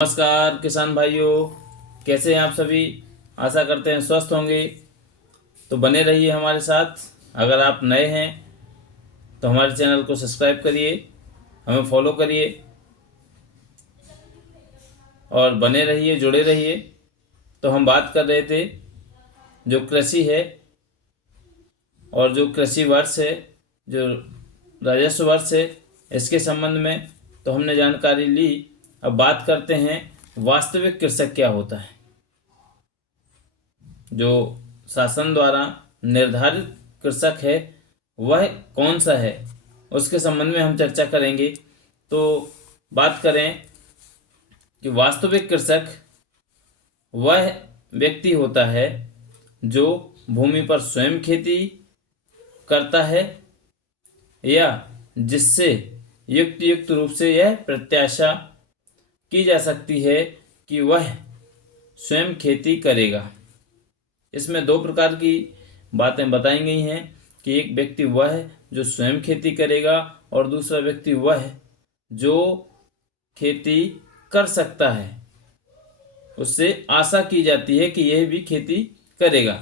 नमस्कार किसान भाइयों, कैसे हैं आप सभी। आशा करते हैं स्वस्थ होंगे। तो बने रहिए हमारे साथ। अगर आप नए हैं तो हमारे चैनल को सब्सक्राइब करिए, हमें फॉलो करिए और बने रहिए, जुड़े रहिए। तो हम बात कर रहे थे जो कृषि है और जो कृषि वर्ष है, जो राजस्व वर्ष है, इसके संबंध में तो हमने जानकारी ली। अब बात करते हैं वास्तविक कृषक क्या होता है। जो शासन द्वारा निर्धारित कृषक है वह कौन सा है, उसके संबंध में हम चर्चा करेंगे। तो बात करें कि वास्तविक कृषक वह व्यक्ति होता है जो भूमि पर स्वयं खेती करता है या जिससे युक्त रूप से यह प्रत्याशा की जा सकती है कि वह स्वयं खेती करेगा। इसमें दो प्रकार की बातें बताई गई हैं कि एक व्यक्ति वह है जो स्वयं खेती करेगा और दूसरा व्यक्ति वह है जो खेती कर सकता है, उससे आशा की जाती है कि यह भी खेती करेगा।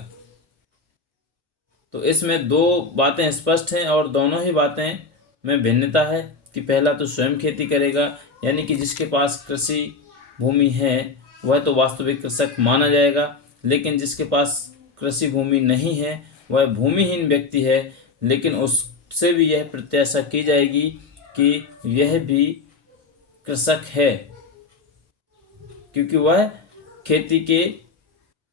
तो इसमें दो बातें स्पष्ट हैं और दोनों ही बातें में भिन्नता है कि पहला तो स्वयं खेती करेगा, यानी कि जिसके पास कृषि भूमि है वह तो वास्तविक कृषक माना जाएगा, लेकिन जिसके पास कृषि भूमि नहीं है वह भूमिहीन व्यक्ति है, लेकिन उससे भी यह प्रत्याशा की जाएगी कि यह भी कृषक है, क्योंकि वह खेती के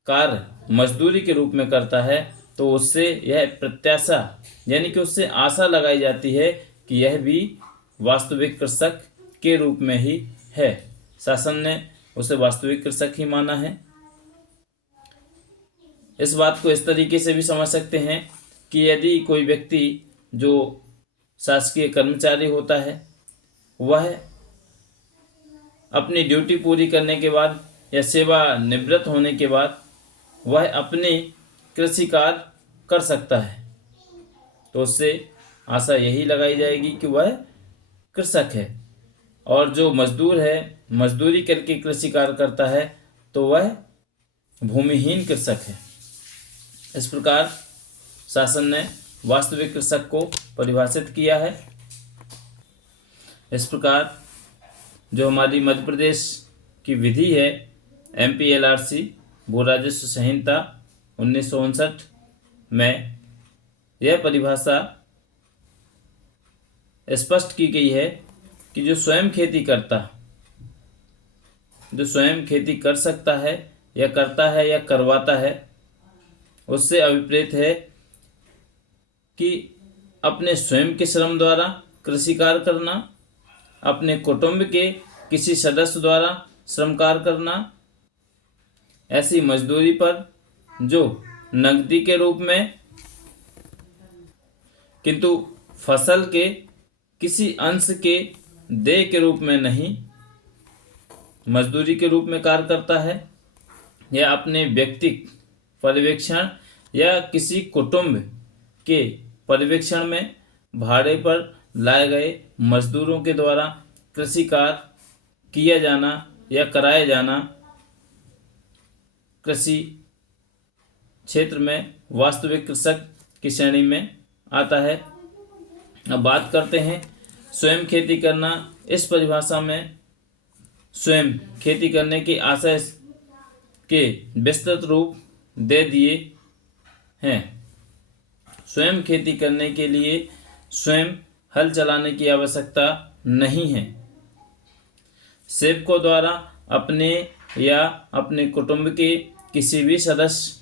कार्य मजदूरी के रूप में करता है। तो उससे यह प्रत्याशा यानी कि उससे आशा लगाई जाती है कि यह भी वास्तविक कृषक के रूप में ही है। शासन ने उसे वास्तविक कृषक ही माना है। इस बात को इस तरीके से भी समझ सकते हैं कि यदि कोई व्यक्ति जो शासकीय कर्मचारी होता है वह अपनी ड्यूटी पूरी करने के बाद या सेवा निवृत्त होने के बाद वह अपने कृषि कार्य कर सकता है, तो उससे आशा यही लगाई जाएगी कि वह कृषक है। और जो मजदूर है, मजदूरी करके कृषि कार्य करता है, तो वह भूमिहीन कृषक है। इस प्रकार शासन ने वास्तविक कृषक को परिभाषित किया है। इस प्रकार जो हमारी मध्य प्रदेश की विधि है MPLRC भू राजस्व संहिता 1959 में यह परिभाषा स्पष्ट की गई है कि जो स्वयं खेती कर सकता है या करता है या करवाता है, उससे अभिप्रेत है कि अपने स्वयं के श्रम द्वारा कृषि कार्य करना, अपने कुटुंब के किसी सदस्य द्वारा श्रम कार्य करना, ऐसी मजदूरी पर जो नकदी के रूप में किंतु फसल के किसी अंश के देय के रूप में नहीं, मजदूरी के रूप में कार्य करता है, या अपने व्यक्तिगत पर्यवेक्षण या किसी कुटुंब के पर्यवेक्षण में भाड़े पर लाए गए मजदूरों के द्वारा कृषि कार्य किया जाना या कराया जाना कृषि क्षेत्र में वास्तविक कृषक की श्रेणी में आता है। अब बात करते हैं स्वयं खेती करना। इस परिभाषा में स्वयं खेती करने की आशा के विस्तृत रूप दे दिए हैं। स्वयं खेती करने के लिए स्वयं हल चलाने की आवश्यकता नहीं है। सेवकों द्वारा अपने या अपने कुटुंब के किसी भी सदस्य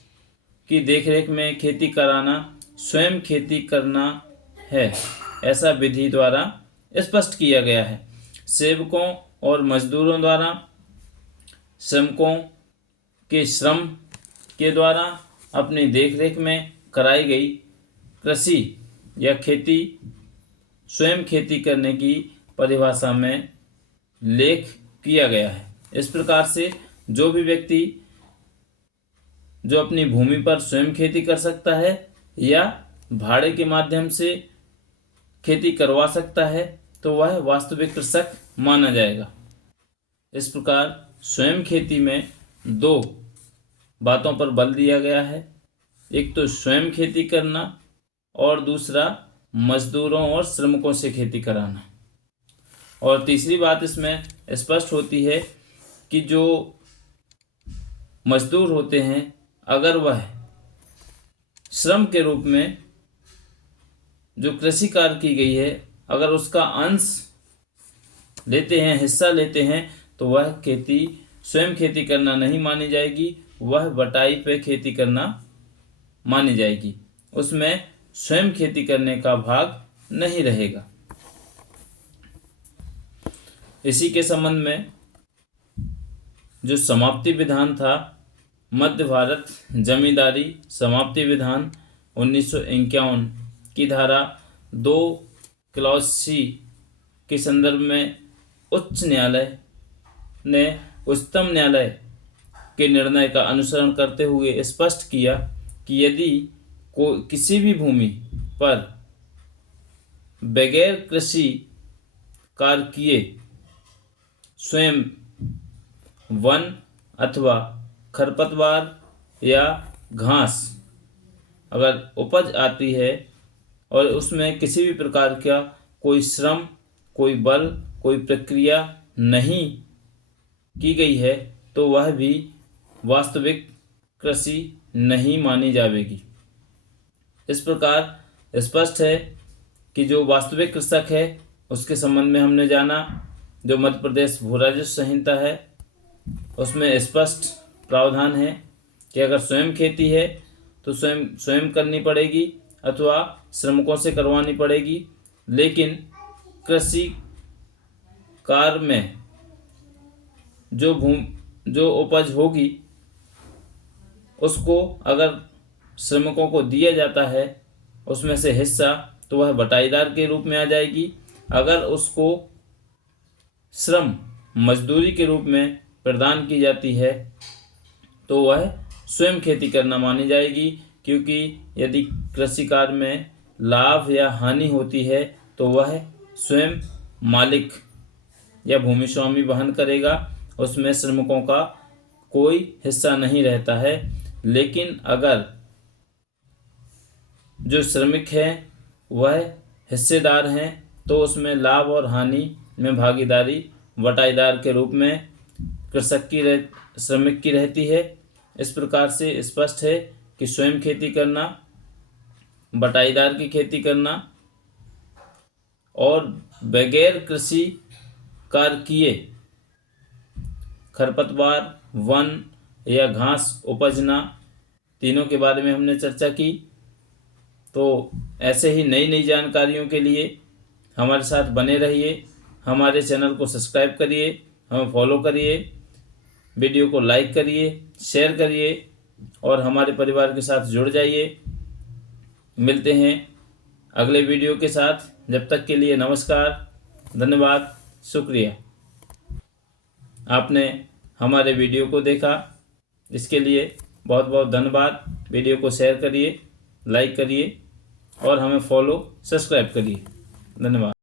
की देखरेख में खेती कराना स्वयं खेती करना है, ऐसा विधि द्वारा स्पष्ट किया गया है। सेवकों और मजदूरों द्वारा श्रमिकों के श्रम के द्वारा अपनी देखरेख में कराई गई कृषि या खेती स्वयं खेती करने की परिभाषा में लेख किया गया है। इस प्रकार से जो भी व्यक्ति जो अपनी भूमि पर स्वयं खेती कर सकता है या भाड़े के माध्यम से खेती करवा सकता है, तो वह वास्तविक कृषक माना जाएगा। इस प्रकार स्वयं खेती में दो बातों पर बल दिया गया है। एक तो स्वयं खेती करना और दूसरा मजदूरों और श्रमिकों से खेती कराना। और तीसरी बात इसमें स्पष्ट होती है कि जो मजदूर होते हैं अगर वह श्रम के रूप में जो कृषि कार्य की गई है अगर उसका अंश लेते हैं, हिस्सा लेते हैं, तो वह खेती स्वयं खेती करना नहीं मानी जाएगी, वह बटाई पे खेती करना मानी जाएगी। उसमें स्वयं खेती करने का भाग नहीं रहेगा। इसी के संबंध में जो समाप्ति विधान था, मध्य भारत जमींदारी समाप्ति विधान 1951 की धारा 2 क्लॉज सी के संदर्भ में उच्च न्यायालय ने उच्चतम न्यायालय के निर्णय का अनुसरण करते हुए स्पष्ट किया कि यदि किसी भी भूमि पर बगैर कृषि कार्य किए स्वयं वन अथवा खरपतवार या घास अगर उपज आती है और उसमें किसी भी प्रकार का कोई श्रम, कोई बल, कोई प्रक्रिया नहीं की गई है, तो वह भी वास्तविक कृषि नहीं मानी जाएगी। इस प्रकार स्पष्ट है कि जो वास्तविक कृषक है उसके संबंध में हमने जाना। जो मध्य प्रदेश भू राजस्व संहिता है उसमें स्पष्ट प्रावधान है कि अगर स्वयं खेती है तो स्वयं करनी पड़ेगी अथवा श्रमिकों से करवानी पड़ेगी, लेकिन कृषि कार्य में जो उपज होगी उसको अगर श्रमिकों को दिया जाता है उसमें से हिस्सा, तो वह बटाईदार के रूप में आ जाएगी। अगर उसको श्रम मजदूरी के रूप में प्रदान की जाती है तो वह स्वयं खेती करना मानी जाएगी, क्योंकि यदि कृषि कार्य में लाभ या हानि होती है तो वह स्वयं मालिक या भूमि स्वामी वहन करेगा, उसमें श्रमिकों का कोई हिस्सा नहीं रहता है। लेकिन अगर जो श्रमिक हैं वह हिस्सेदार हैं तो उसमें लाभ और हानि में भागीदारी बटाईदार के रूप में कृषक की श्रमिक की रहती है। इस प्रकार से स्पष्ट है कि स्वयं खेती करना, बटाईदार की खेती करना और बगैर कृषि कार्य किए खरपतवार, वन या घास उपजना, तीनों के बारे में हमने चर्चा की। तो ऐसे ही नई नई जानकारियों के लिए हमारे साथ बने रहिए। हमारे चैनल को सब्सक्राइब करिए, हमें फॉलो करिए, वीडियो को लाइक करिए, शेयर करिए और हमारे परिवार के साथ जुड़ जाइए। मिलते हैं अगले वीडियो के साथ। जब तक के लिए नमस्कार, धन्यवाद, शुक्रिया। आपने हमारे वीडियो को देखा, इसके लिए बहुत बहुत धन्यवाद। वीडियो को शेयर करिए, लाइक करिए और हमें फॉलो सब्सक्राइब करिए। धन्यवाद।